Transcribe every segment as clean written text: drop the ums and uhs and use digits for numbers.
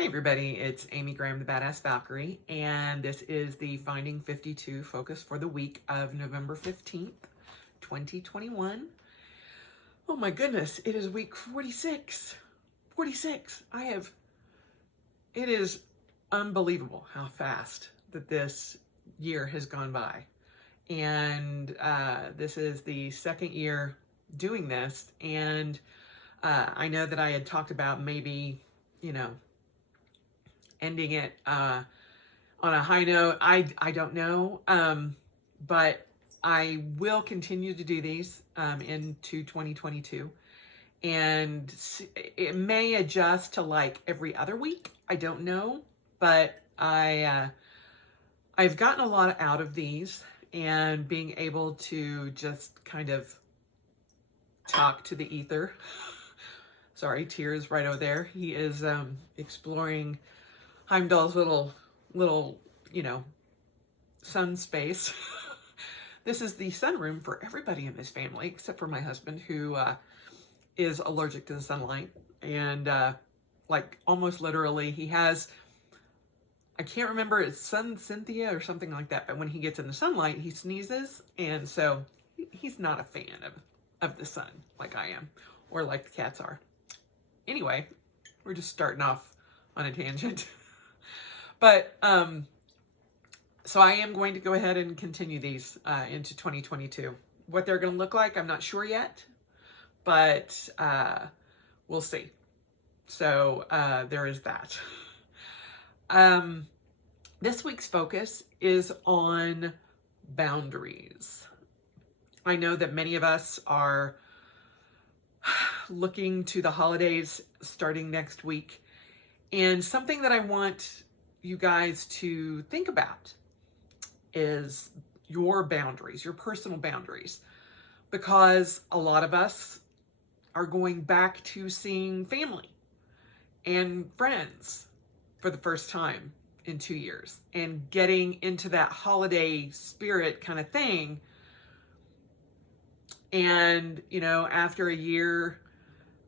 Hey everybody, it's Amy Graham, the Badass Valkyrie, and this is the Finding 52 focus for the week of November 15th, 2021. Oh my goodness, it is week 46. 46. It is unbelievable how fast that this year has gone by. And this is the second year doing this, and I know that I had talked about maybe, ending it on a high note. I don't know, but I will continue to do these into 2022, and it may adjust to like every other week. I don't know, but I've gotten a lot out of these, and being able to just kind of talk to the ether. Sorry, tears right over there. He is exploring Heimdall's little, sun space. This is the sunroom for everybody in this family, except for my husband, who is allergic to the sunlight. And like almost literally, he has, I can't remember, it's Sun Cynthia or something like that. But when he gets in the sunlight, he sneezes. And so he's not a fan of the sun like I am, or like the cats are. Anyway, we're just starting off on a tangent. But, so I am going to go ahead and continue these into 2022. What they're going to look like, I'm not sure yet, but we'll see. So there is that. This week's focus is on boundaries. I know that many of us are looking to the holidays starting next week, and something that I want you guys to think about is your boundaries, your personal boundaries, because a lot of us are going back to seeing family and friends for the first time in 2 years and getting into that holiday spirit kind of thing. And, after a year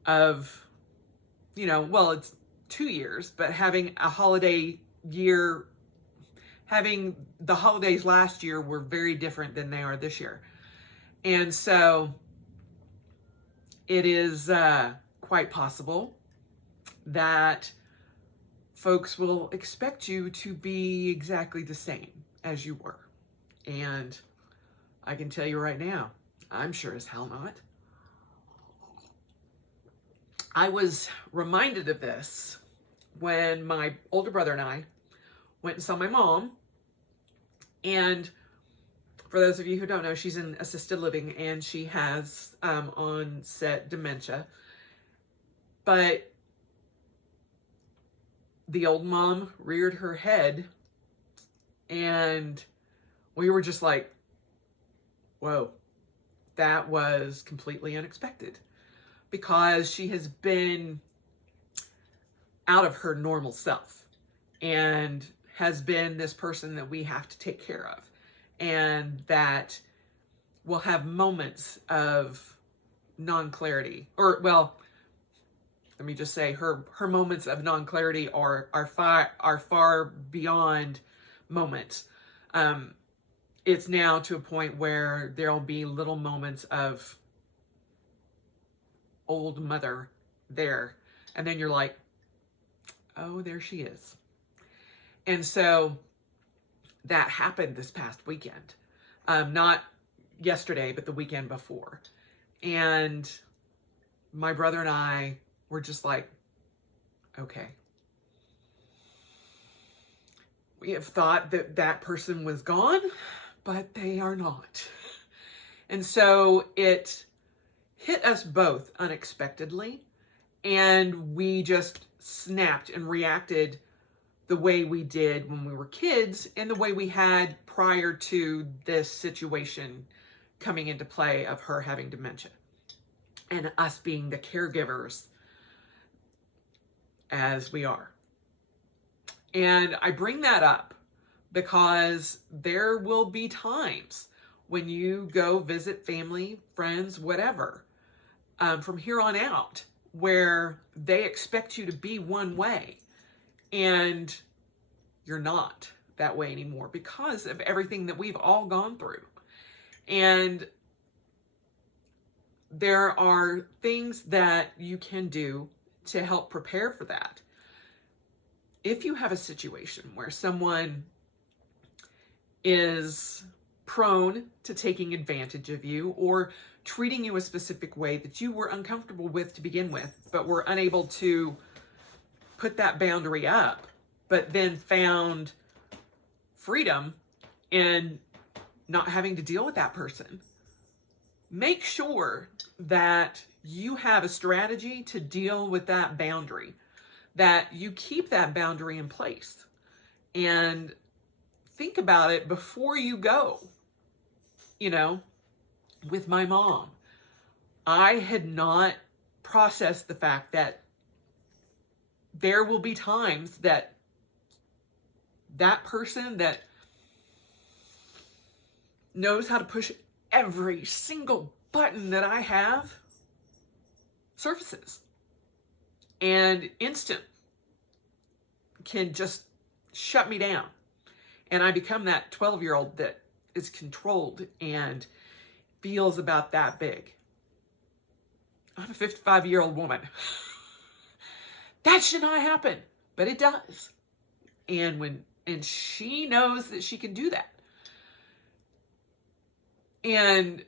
of, it's 2 years, but having a holiday year, having the holidays last year were very different than they are this year. And so it is quite possible that folks will expect you to be exactly the same as you were. And I can tell you right now, I'm sure as hell not. I was reminded of this when my older brother and I went and saw my mom. And for those of you who don't know, she's in assisted living, and she has onset dementia. But the old mom reared her head, and we were just like, whoa, that was completely unexpected, because she has been out of her normal self and has been this person that we have to take care of, and that will have moments of non-clarity, or, well, let me just say her moments of non-clarity are far beyond moments. It's now to a point where there'll be little moments of old mother there, and then you're like, oh, there she is. And so that happened this past weekend. Not yesterday, but the weekend before. And my brother and I were just like, okay. We have thought that that person was gone, but they are not. And so it hit us both unexpectedly, and we just snapped and reacted the way we did when we were kids, and the way we had prior to this situation coming into play of her having dementia and us being the caregivers as we are. And I bring that up because there will be times when you go visit family, friends, whatever, from here on out, where they expect you to be one way. And you're not that way anymore because of everything that we've all gone through. And there are things that you can do to help prepare for that. If you have a situation where someone is prone to taking advantage of you or treating you a specific way that you were uncomfortable with to begin with, but were unable to put that boundary up, but then found freedom in not having to deal with that person, make sure that you have a strategy to deal with that boundary, that you keep that boundary in place, and think about it before you go. You know, with my mom, I had not processed the fact that there will be times that that person that knows how to push every single button that I have surfaces, and instant can just shut me down. And I become that 12-year-old that is controlled and feels about that big. I'm a 55-year-old woman. That should not happen, but it does. And she knows that she can do that. And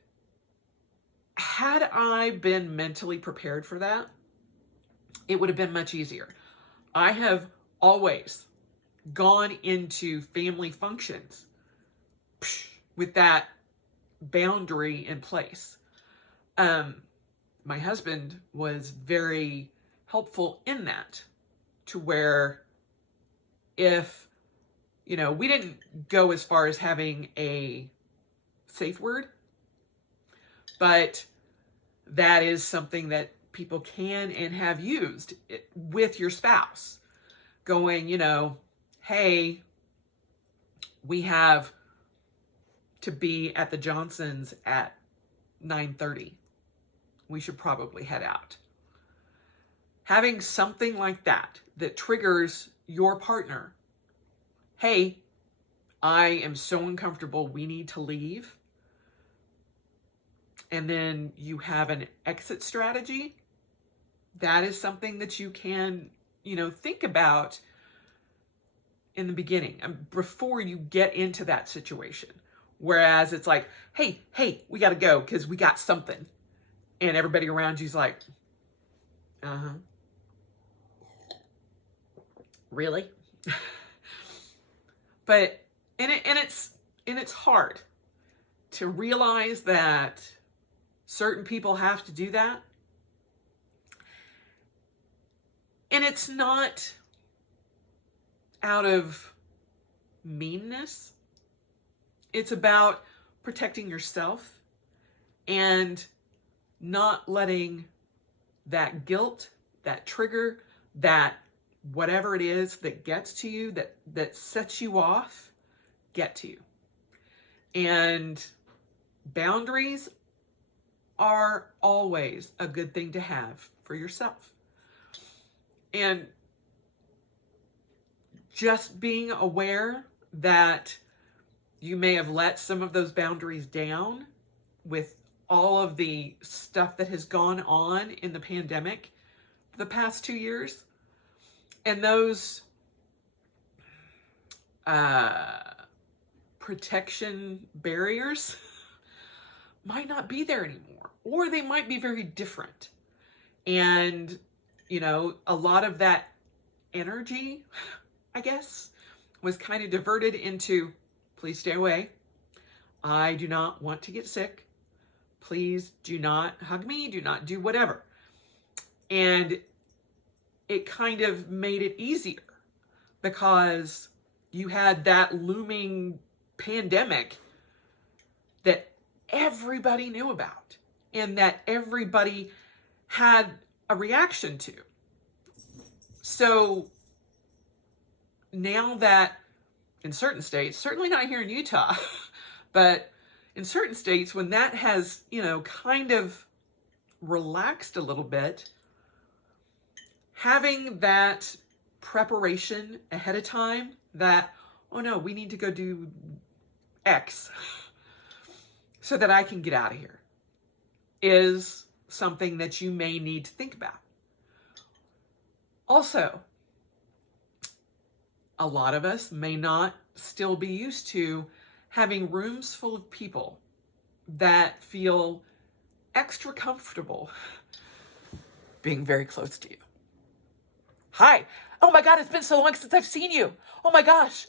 had I been mentally prepared for that, it would have been much easier. I have always gone into family functions with that boundary in place. My husband was very helpful in that, to where if, we didn't go as far as having a safe word, but that is something that people can and have used with your spouse, going, hey, we have to be at the Johnsons at 9:30. We should probably head out. Having something like that triggers your partner. Hey, I am so uncomfortable. We need to leave. And then you have an exit strategy. That is something that you can, think about in the beginning, before you get into that situation. Whereas it's like, hey, we got to go because we got something. And everybody around you's like, really? But, and it's hard to realize that certain people have to do that. And it's not out of meanness. It's about protecting yourself and not letting that guilt, that trigger, that whatever it is that gets to you, that sets you off, get to you. And boundaries are always a good thing to have for yourself. And just being aware that you may have let some of those boundaries down with all of the stuff that has gone on in the pandemic for the past 2 years. And those protection barriers might not be there anymore, or they might be very different. And, a lot of that energy, I guess, was kind of diverted into, please stay away. I do not want to get sick. Please do not hug me. Do not do whatever. And it kind of made it easier because you had that looming pandemic that everybody knew about and that everybody had a reaction to. So now that in certain states, certainly not here in Utah, but in certain states, when that has, kind of relaxed a little bit, having that preparation ahead of time that, oh no, we need to go do X so that I can get out of here, is something that you may need to think about. Also, a lot of us may not still be used to having rooms full of people that feel extra comfortable being very close to you. Hi. Oh my God, it's been so long since I've seen you. Oh my gosh.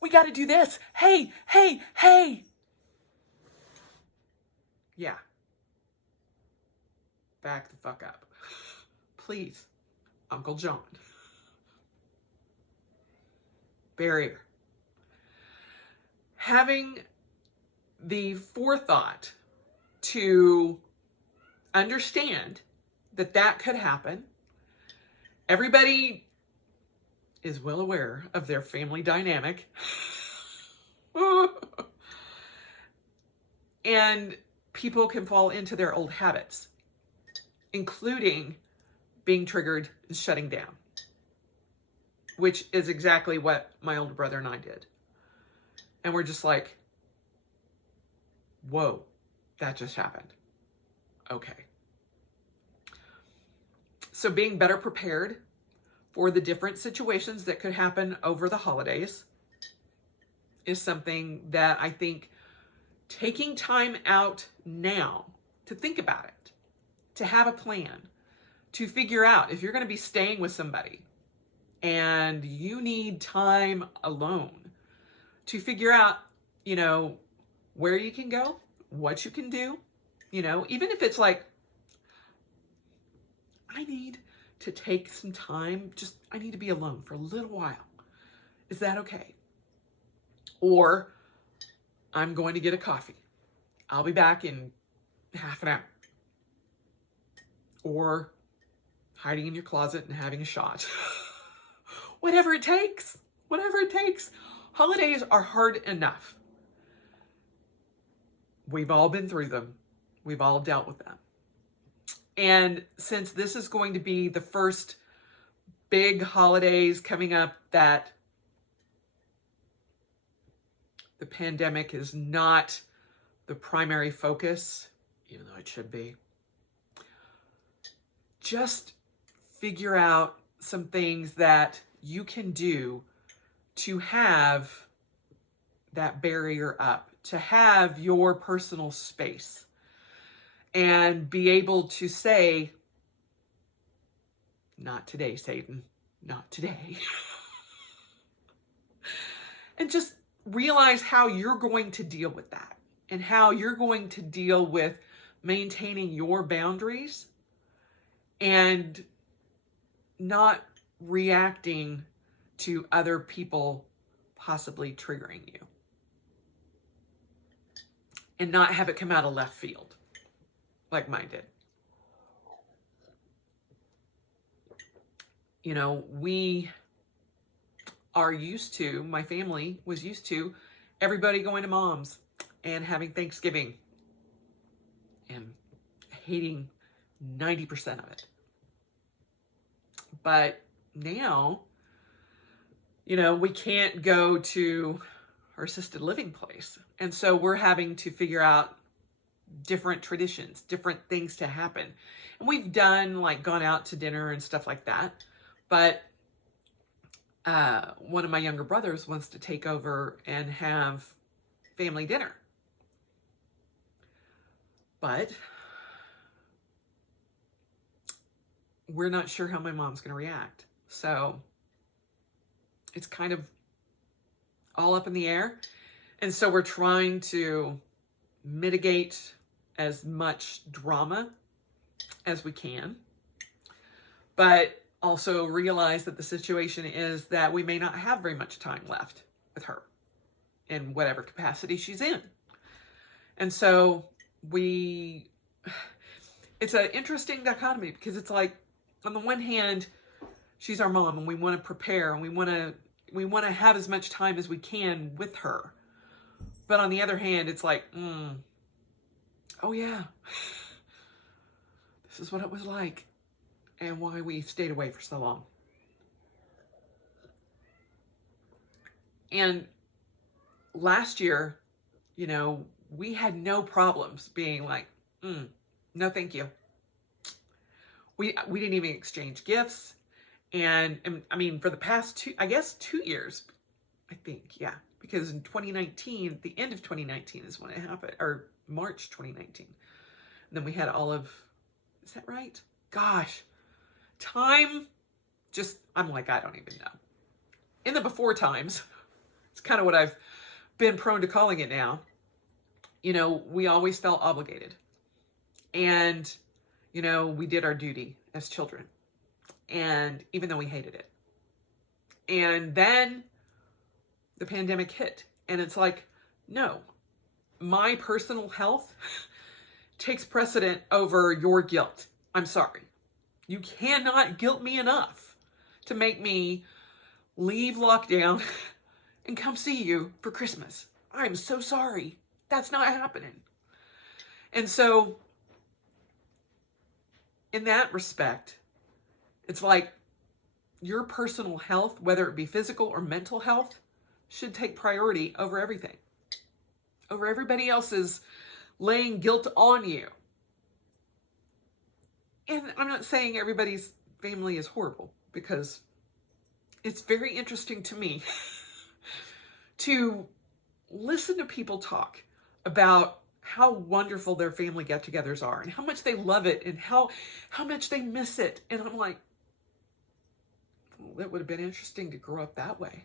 We got to do this. Hey. Yeah. Back the fuck up. Please. Uncle John. Barrier. Having the forethought to understand that that could happen. Everybody is well aware of their family dynamic. And people can fall into their old habits, including being triggered and shutting down, which is exactly what my older brother and I did. And we're just like, whoa, that just happened. Okay. So being better prepared for the different situations that could happen over the holidays is something that I think taking time out now to think about it, to have a plan, to figure out if you're going to be staying with somebody and you need time alone, to figure out, where you can go, what you can do, even if it's like, I need to take some time, I need to be alone for a little while. Is that okay? Or I'm going to get a coffee. I'll be back in half an hour. Or hiding in your closet and having a shot. Whatever it takes. Holidays are hard enough. We've all been through them. We've all dealt with them. And since this is going to be the first big holidays coming up that the pandemic is not the primary focus, even though it should be, just figure out some things that you can do to have that barrier up, to have your personal space, and be able to say, not today, Satan, not today. And just realize how you're going to deal with that and how you're going to deal with maintaining your boundaries and not reacting to other people possibly triggering you, and not have it come out of left field like mine did. We are used to, my family was used to everybody going to mom's and having Thanksgiving and hating 90% of it. But now, we can't go to our assisted living place. And so we're having to figure out different traditions, different things to happen. And we've done gone out to dinner and stuff like that. But one of my younger brothers wants to take over and have family dinner. But we're not sure how my mom's going to react. So it's kind of all up in the air. And so we're trying to mitigate as much drama as we can, but also realize that the situation is that we may not have very much time left with her in whatever capacity she's in. And so it's an interesting dichotomy, because it's like, on the one hand, she's our mom and we want to prepare and we want to have as much time as we can with her. But on the other hand, it's like, oh yeah, this is what it was like and why we stayed away for so long. And last year, you know, we had no problems being like, no, thank you. We didn't even exchange gifts. And I mean, for the past 2 years, I think, yeah, because in 2019, the end of 2019 is when it happened, or March 2019. And then we had is that right? Gosh, time I'm like, I don't even know. In the before times, it's kind of what I've been prone to calling it now. You know, we always felt obligated. And, you know, we did our duty as children. And even though we hated it. And then the pandemic hit. And it's like, no, my personal health takes precedent over your guilt. I'm sorry. You cannot guilt me enough to make me leave lockdown and come see you for Christmas. I'm so sorry. That's not happening. And so, in that respect, it's like your personal health, whether it be physical or mental health, should take priority over everything. Over everybody else's laying guilt on you. And I'm not saying everybody's family is horrible, because it's very interesting to me to listen to people talk about how wonderful their family get-togethers are and how much they love it and how much they miss it. And I'm like, well, that would have been interesting to grow up that way,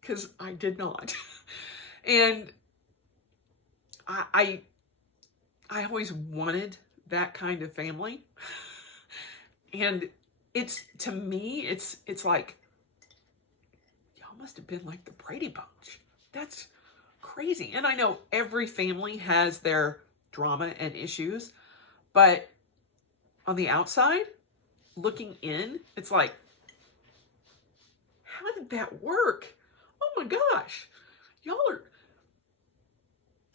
because I did not. And I always wanted that kind of family. And to me, it's like, y'all must have been like the Brady Bunch. That's crazy. And I know every family has their drama and issues, but on the outside, looking in, it's like, how did that work? Oh my gosh,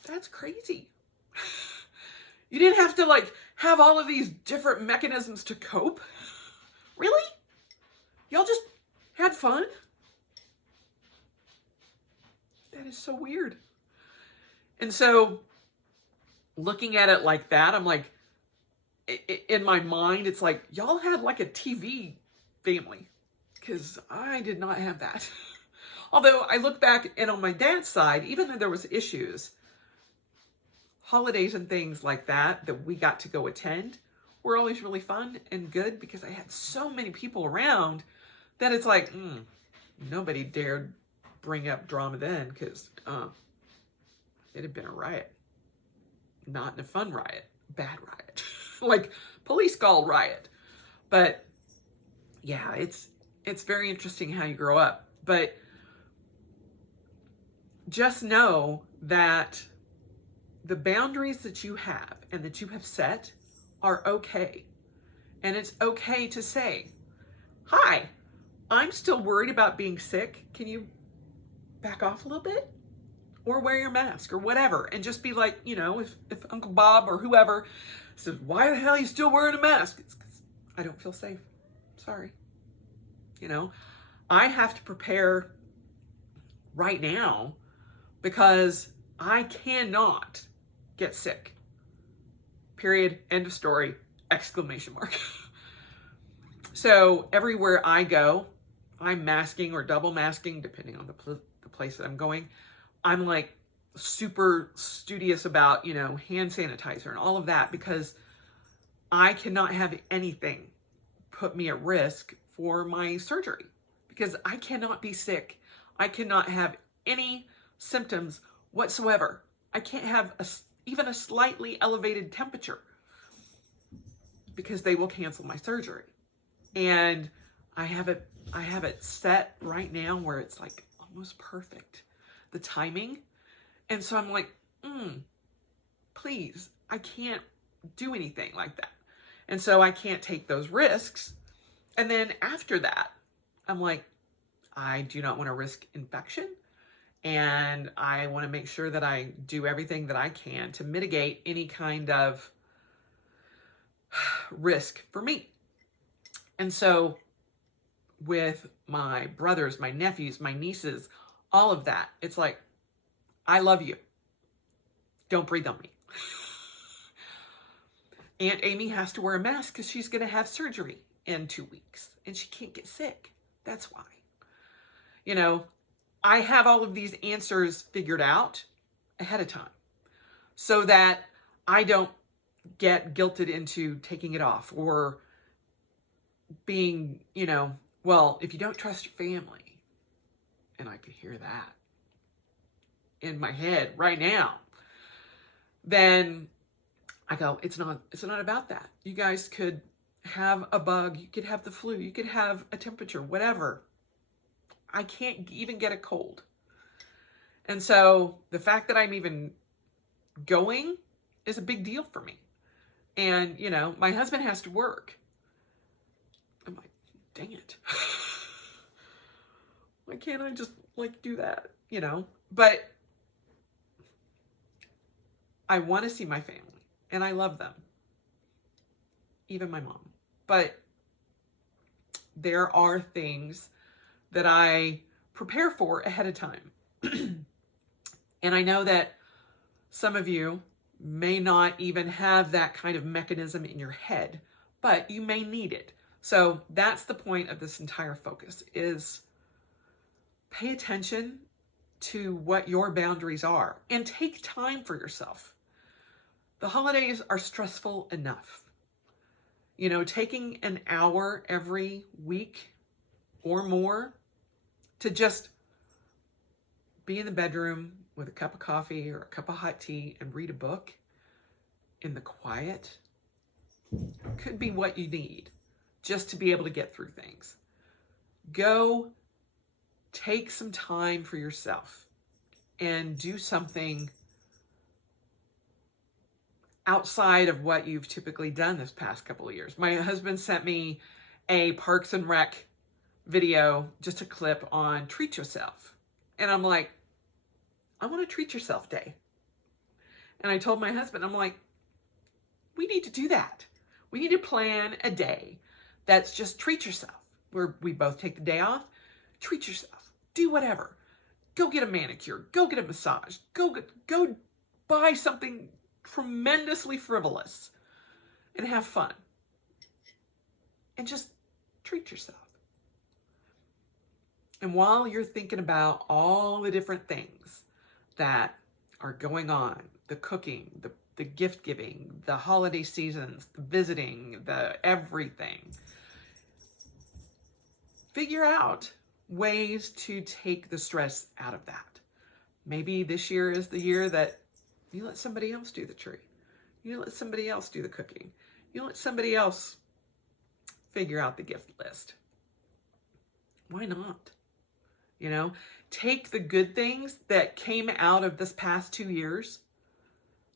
that's crazy. You didn't have to like have all of these different mechanisms to cope. Really? Y'all just had fun? That is so weird. And so looking at it like that, I'm like, in my mind, it's like, y'all had like a TV family, because I did not have that. Although I look back, and on my dad's side, even though there was issues, holidays and things like that we got to go attend were always really fun and good, because I had so many people around that it's like, nobody dared bring up drama then, because it had been a riot. Not in a fun riot, bad riot. Like police call riot. But yeah, it's very interesting how you grow up. But just know that the boundaries that you have and that you have set are okay. And it's okay to say, hi, I'm still worried about being sick. Can you back off a little bit? Or wear your mask or whatever. And just be like, you know, if Uncle Bob or whoever says, why the hell are you still wearing a mask? It's because I don't feel safe. Sorry. You know, I have to prepare right now because I cannot get sick. Period. End of story. Exclamation mark. So everywhere I go, I'm masking or double masking, depending on the place that I'm going. I'm like super studious about, you know, hand sanitizer and all of that, because I cannot have anything put me at risk for my surgery, because I cannot be sick. I cannot have any symptoms whatsoever. I can't have even a slightly elevated temperature, because they will cancel my surgery. And I have it set right now where it's like almost perfect, the timing. And so I'm like, please, I can't do anything like that. And so I can't take those risks. And then after that, I'm like, I do not want to risk infection. And I want to make sure that I do everything that I can to mitigate any kind of risk for me. And so with my brothers, my nephews, my nieces, all of that. It's like, I love you. Don't breathe on me. Aunt Amy has to wear a mask because she's going to have surgery in 2 weeks and she can't get sick. That's why. You know, I have all of these answers figured out ahead of time so that I don't get guilted into taking it off or being, you know, well, if you don't trust your family, and I can hear that in my head right now, then I go, it's not about that. You guys could have a bug, you could have the flu, you could have a temperature, whatever. I can't even get a cold. And so the fact that I'm even going is a big deal for me. And, you know, my husband has to work. I'm like, dang it. Why can't I just like do that, you know? But I want to see my family and I love them. Even my mom. But there are things that I prepare for ahead of time. And I know that some of you may not even have that kind of mechanism in your head, but you may need it. So that's the point of this entire focus, is pay attention to what your boundaries are and take time for yourself. The holidays are stressful enough. You know, taking an hour every week or more to just be in the bedroom with a cup of coffee or a cup of hot tea and read a book in the quiet could be what you need just to be able to get through things. Go take some time for yourself and do something outside of what you've typically done this past couple of years. My husband sent me a Parks and Rec video, just a clip on treat yourself. And I'm like, I want a treat yourself day. And I told my husband, I'm like, we need to do that. We need to plan a day that's just treat yourself, where we both take the day off, treat yourself, do whatever. Go get a manicure, go get a massage, go buy something tremendously frivolous and have fun. And just treat yourself. And while you're thinking about all the different things that are going on, the cooking, the gift giving, the holiday seasons, the visiting, the everything, figure out ways to take the stress out of that. Maybe this year is the year that you let somebody else do the tree. You let somebody else do the cooking. You let somebody else figure out the gift list. Why not? You know, take the good things that came out of this past 2 years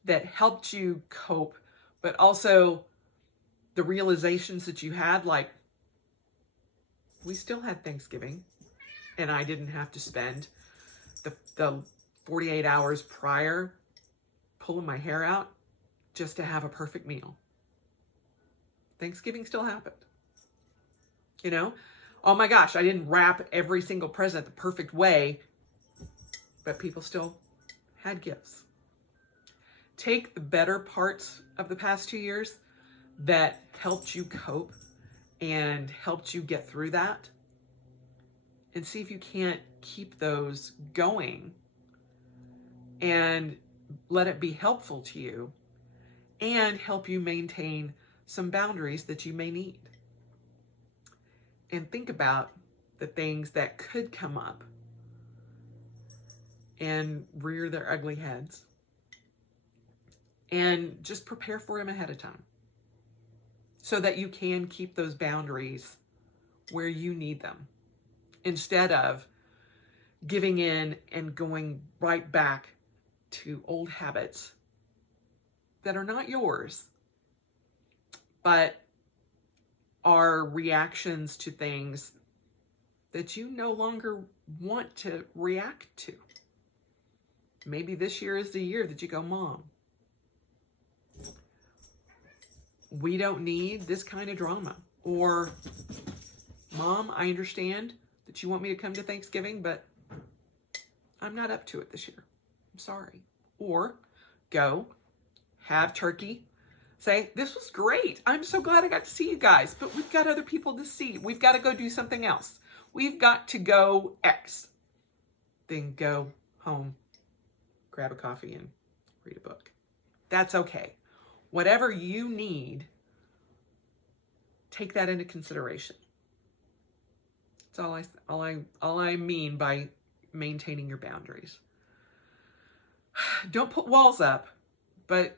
that helped you cope, but also the realizations that you had, like, we still had Thanksgiving and I didn't have to spend the 48 hours prior pulling my hair out just to have a perfect meal. Thanksgiving still happened. You know? Oh my gosh, I didn't wrap every single present the perfect way, but people still had gifts. Take the better parts of the past 2 years that helped you cope and helped you get through that, and see if you can't keep those going and let it be helpful to you and help you maintain some boundaries that you may need. And think about the things that could come up and rear their ugly heads. And just prepare for them ahead of time so that you can keep those boundaries where you need them, instead of giving in and going right back to old habits that are not yours, but are reactions to things that you no longer want to react to. Maybe this year is the year that you go, Mom, we don't need this kind of drama. Or, Mom, I understand that you want me to come to Thanksgiving, but I'm not up to it this year. I'm sorry. Or go have turkey. Say, this was great. I'm so glad I got to see you guys, but we've got other people to see. We've got to go do something else. We've got to go X. Then go home, grab a coffee, and read a book. That's okay. Whatever you need, take that into consideration. That's all I mean by maintaining your boundaries. Don't put walls up, but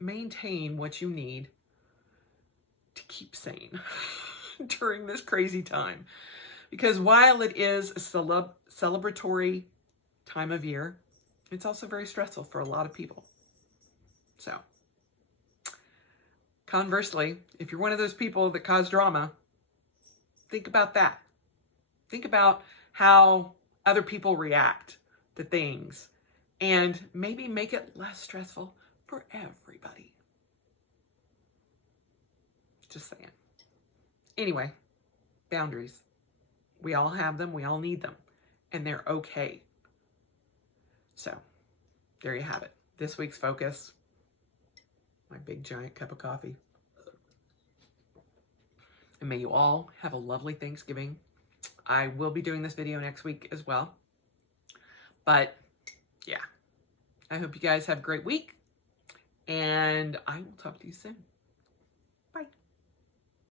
maintain what you need to keep sane during this crazy time. Because while it is a celebratory time of year, it's also very stressful for a lot of people. So, conversely, if you're one of those people that cause drama, think about that. Think about how other people react to things and maybe make it less stressful for everybody. Just saying. Anyway, boundaries. We all have them. We all need them. And they're okay. So, there you have it. This week's focus. My big giant cup of coffee. And may you all have a lovely Thanksgiving. I will be doing this video next week as well. But, yeah. I hope you guys have a great week. And I will talk to you soon.